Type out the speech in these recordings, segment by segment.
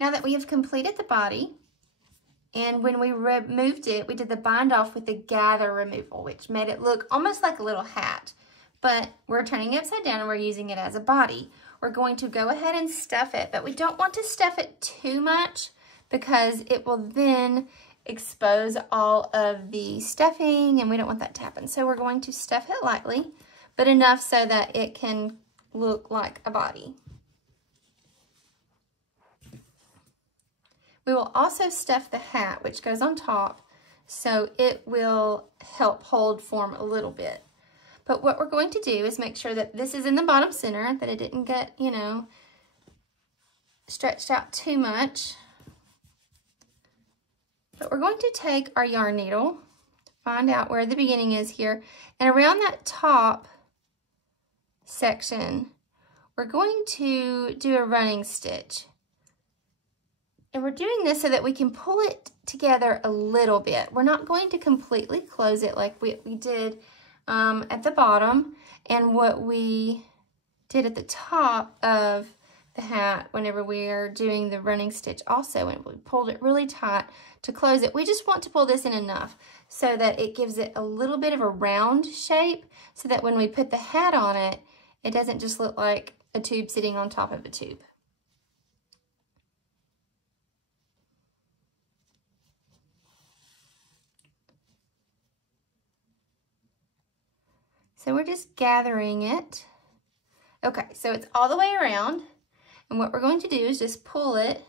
Now that we have completed the body, and when we removed it, we did the bind off with the gather removal, which made it look almost like a little hat. But we're turning it upside down and we're using it as a body. We're going to go ahead and stuff it, but we don't want to stuff it too much because it will then expose all of the stuffing and we don't want that to happen. So we're going to stuff it lightly, but enough so that it can look like a body. We will also stuff the hat, which goes on top, so it will help hold form a little bit. But what we're going to do is make sure that this is in the bottom center, that it didn't get, you know, stretched out too much. But we're going to take our yarn needle, find out where the beginning is here, and around that top section, we're going to do a running stitch. And we're doing this so that we can pull it together a little bit. We're not going to completely close it like we did at the bottom and what we did at the top of the hat whenever we are doing the running stitch also, and we pulled it really tight to close it. We just want to pull this in enough so that it gives it a little bit of a round shape so that when we put the hat on it, it doesn't just look like a tube sitting on top of a tube. So we're just gathering it. Okay, so it's all the way around. And what we're going to do is just pull it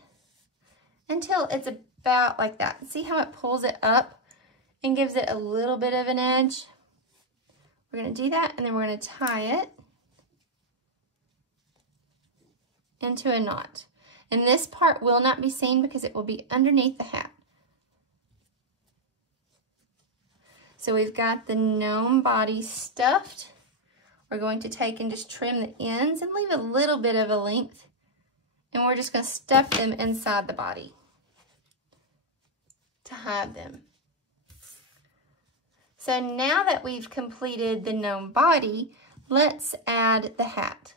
until it's about like that. See how it pulls it up and gives it a little bit of an edge? We're going to do that, and then we're going to tie it into a knot. And this part will not be seen because it will be underneath the hat. So we've got the gnome body stuffed. We're going to take and just trim the ends and leave a little bit of a length. And we're just going to stuff them inside the body to hide them. So now that we've completed the gnome body, let's add the hat.